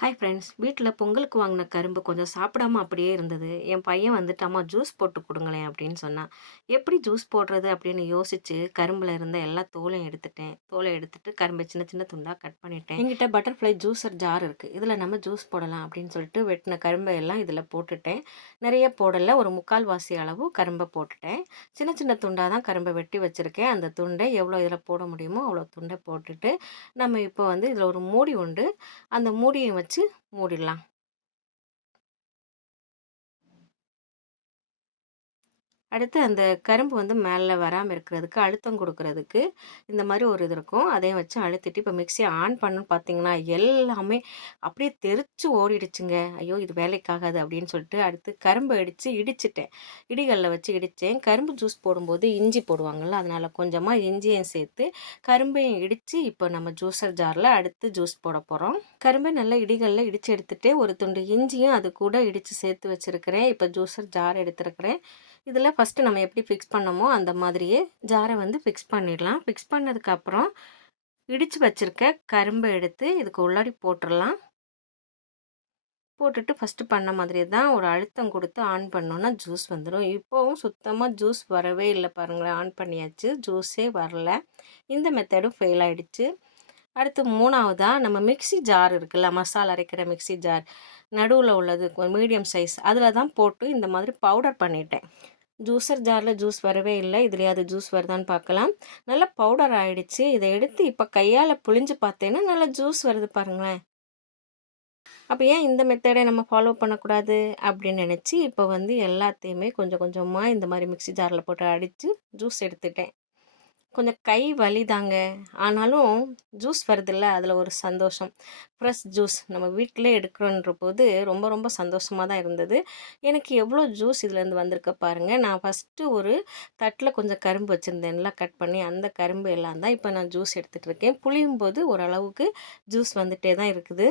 Hi friends வீட்டில் பொங்கலுக்கு வாங்கின கரும்பு கொஞ்சம் சாப்பிடாம அப்படியே இருந்தது. என் பையன் வந்துட்டு அம்மா ஜூஸ் போட்டு கொடுங்களேன் அப்படின்னு சொன்னான். எப்படி ஜூஸ் போடுறது? அப்படின்னு யோசிச்சு கரும்பில் இருந்த எல்லா தோலையும் எடுத்துட்டேன். தோலை எடுத்துட்டு கரும்பை சின்ன சின்ன துண்டாக கட் பண்ணிட்டேன். எங்கிட்ட பட்டர்ஃப்ளை ஜூஸர் ஜார் இருக்குது இதில் நம்ம ஜூஸ் போடலாம் அப்படின்னு சொல்லிட்டு வெட்டின கரும்பை எல்லாம் இதில் போட்டுட்டேன். நிறைய போடலை ஒரு முக்கால் வாசி அளவு கரும்பை போட்டுட்டேன். சின்ன சின்ன துண்டாக தான் கரும்பை வெட்டி வச்சுருக்கேன். அந்த துண்டை எவ்வளோ இதில் போட முடியுமோ அவ்வளோ துண்டை போட்டுட்டு நம்ம இப்போ வந்து இதில் ஒரு மூடி உண்டு. அந்த மூடியை வச்சு மூடிடலாம். அடுத்து அந்த கரும்பு வந்து மேலே வராமல் இருக்கிறதுக்கு அழுத்தம் கொடுக்கறதுக்கு இந்த மாதிரி ஒரு இது இருக்கும். அதையும் வச்சு அழுத்திட்டு இப்போ மிக்சியை ஆன் பண்ணுன்னு பார்த்தீங்கன்னா எல்லாமே அப்படியே தெரிச்சு ஓடிடுச்சுங்க. ஐயோ இது வேலைக்காகாது அப்படின்னு சொல்லிட்டு அடுத்து கரும்பு அடித்து இடிச்சிட்டேன். இடிகளில் வச்சு இடித்தேன் கரும்பு ஜூஸ் போடும்போது இஞ்சி போடுவாங்கள்ல அதனால் கொஞ்சமாக இஞ்சியும் சேர்த்து கரும்பையும் இடித்து இப்போ நம்ம ஜூஸர் ஜாரில் அடுத்து ஜூஸ் போட போகிறோம் கரும்பை நல்லா இடிகளில் இடித்து எடுத்துகிட்டு ஒரு துண்டு இஞ்சியும் அது கூட இடித்து சேர்த்து வச்சுருக்கிறேன். இப்போ ஜூஸர் ஜார் எடுத்துருக்கிறேன். இதில் ஃபஸ்ட்டு நம்ம எப்படி ஃபிக்ஸ் பண்ணோமோ அந்த மாதிரியே ஜாரை வந்து ஃபிக்ஸ் பண்ணிடலாம். ஃபிக்ஸ் பண்ணதுக்கப்புறம் இடித்து வச்சுருக்க கரும்பை எடுத்து இதுக்கு உள்ளாடி போட்டுடலாம். போட்டுட்டு ஃபஸ்ட்டு பண்ண மாதிரி தான் ஒரு அழுத்தம் கொடுத்து ஆன் பண்ணோன்னா ஜூஸ் வந்துடும் இப்போவும் சுத்தமாக ஜூஸ் வரவே இல்லை பாருங்களேன். ஆன் பண்ணியாச்சு. ஜூஸே வரல. இந்த மெத்தடும் ஃபெயில் ஆகிடுச்சு அடுத்து மூணாவதாக நம்ம மிக்சி ஜார் இருக்குல்ல மசாலா அரைக்கிற மிக்சி ஜார் நடுவில் உள்ளது மீடியம் சைஸ் அதில் தான் போட்டு இந்த மாதிரி பவுடர் பண்ணிட்டேன். ஜூஸர் ஜாரில் ஜூஸ் வரவே இல்லை. இதுலேயாவது ஜூஸ் வருதான்னு பார்க்கலாம் நல்லா பவுடர் ஆகிடுச்சு இதை எடுத்து இப்போ கையால் புளிஞ்சு பார்த்தேன்னா நல்லா ஜூஸ் வருது பாருங்களேன். அப்போ ஏன் இந்த மெத்தடை நம்ம ஃபாலோ பண்ணக்கூடாது அப்படின்னு நினச்சி இப்போ வந்து எல்லாத்தையுமே கொஞ்சம் கொஞ்சமாக இந்த மாதிரி மிக்சி ஜாரில் போட்டு அடித்து ஜூஸ் எடுத்துட்டேன். கொஞ்சம் கை வலிதாங்க. ஆனாலும் ஜூஸ் வருதில்ல அதில் ஒரு சந்தோஷம். ஃப்ரெஷ் ஜூஸ் நம்ம வீட்டிலே எடுக்கிறோன்ற போது ரொம்ப ரொம்ப சந்தோஷமாக தான் இருந்தது. எனக்கு எவ்வளோ ஜூஸ் இதுலேருந்து வந்திருக்க பாருங்கள் நான் ஃபஸ்ட்டு ஒரு தட்டில் கொஞ்சம் கரும்பு வச்சுருந்தேன்ல கட் பண்ணி அந்த கரும்பு எல்லாம் தான் இப்போ நான் ஜூஸ் எடுத்துகிட்டு இருக்கேன். புளியும் போது ஓரளவுக்கு ஜூஸ் வந்துகிட்டே தான் இருக்குது.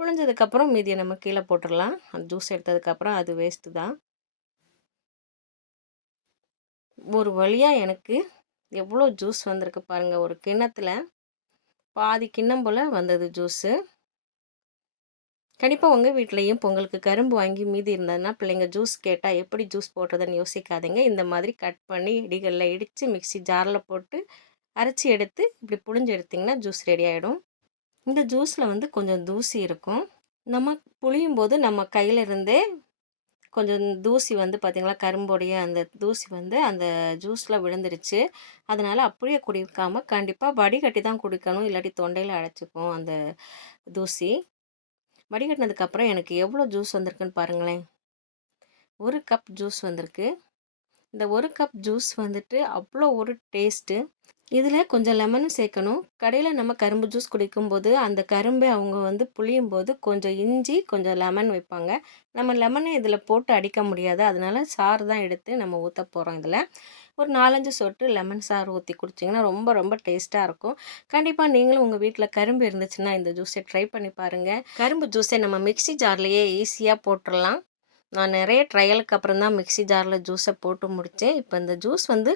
புழிஞ்சதுக்கப்புறம் மீதியை நம்ம கீழே போட்டுடலாம் அந்த ஜூஸ் எடுத்ததுக்கப்புறம் அது வேஸ்ட்டு தான். ஒரு வழியாக எனக்கு எவ்வளோ ஜூஸ் வந்திருக்கு பாருங்கள் ஒரு கிண்ணத்தில் பாதி கிண்ணம் போல் வந்தது ஜூஸு. கண்டிப்பாக உங்கள் வீட்லேயும் பொங்கலுக்கு கரும்பு வாங்கி மீதி இருந்ததுன்னா பிள்ளைங்க ஜூஸ் கேட்டால் எப்படி ஜூஸ் போடுறதுன்னு யோசிக்காதீங்க. இந்த மாதிரி கட் பண்ணி இடிகளில் இடித்து மிக்சி ஜாரில் போட்டு அரைச்சி எடுத்து இப்படி புழிஞ்சு எடுத்திங்கன்னா ஜூஸ் ரெடி ஆகிடும் இந்த ஜூஸில் வந்து கொஞ்சம் தூசி இருக்கும். நம்ம புளியும் போது நம்ம கையில் இருந்தே கொஞ்சம் தூசி வந்து பார்த்திங்களா கரும்புடைய அந்த தூசி வந்து அந்த ஜூஸில் விழுந்துருச்சு. அதனால் அப்படியே குடிக்காமல் கண்டிப்பாக வடிகட்டி தான் குடிக்கணும். இல்லாட்டி தொண்டையில் அடைச்சிக்கும் அந்த தூசி. வடிகட்டினதுக்கப்புறம் எனக்கு எவ்வளோ ஜூஸ் வந்திருக்குன்னு பாருங்களேன். ஒரு கப் ஜூஸ் வந்திருக்கு. இந்த ஒரு கப் ஜூஸ் வந்துட்டு அவ்வளோ ஒரு டேஸ்ட்டு. இதில் கொஞ்சம் லெமனும் சேர்க்கணும். கடையில் நம்ம கரும்பு ஜூஸ் குடிக்கும்போது அந்த கரும்பை அவங்க வந்து புளியும் போது கொஞ்சம் இஞ்சி கொஞ்சம் லெமன் வைப்பாங்க. நம்ம லெமனை இதில் போட்டு அடிக்க முடியாது. அதனால சாறு தான் எடுத்து நம்ம ஊற்ற போகிறோம் இதில். ஒரு நாலஞ்சு சொட்டு லெமன் சாறு ஊற்றி குடிச்சிங்கன்னா ரொம்ப ரொம்ப டேஸ்ட்டாக இருக்கும். கண்டிப்பாக நீங்களும் உங்கள் வீட்டில் கரும்பு இருந்துச்சுன்னா இந்த ஜூஸை ட்ரை பண்ணி பாருங்கள் கரும்பு ஜூஸை நம்ம மிக்சி ஜார்லேயே ஈஸியாக போட்டுடலாம் நான் நிறைய ட்ரையலுக்கு அப்புறம் தான் மிக்சி ஜாரில் ஜூஸை போட்டு முடித்தேன் இப்போ இந்த ஜூஸ் வந்து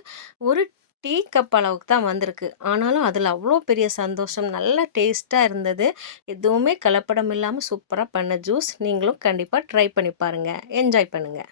ஒரு டீ கப் அளவுக்கு தான் வந்திருக்கு. ஆனாலும் அதில் அவ்வளோ பெரிய சந்தோஷம் நல்லா டேஸ்ட்டாக இருந்தது. எதுவுமே கலப்படம் இல்லாமல் சூப்பராக பண்ண ஜூஸ் நீங்களும் கண்டிப்பாக ட்ரை பண்ணி பாருங்கள் என்ஜாய் பண்ணுங்கள்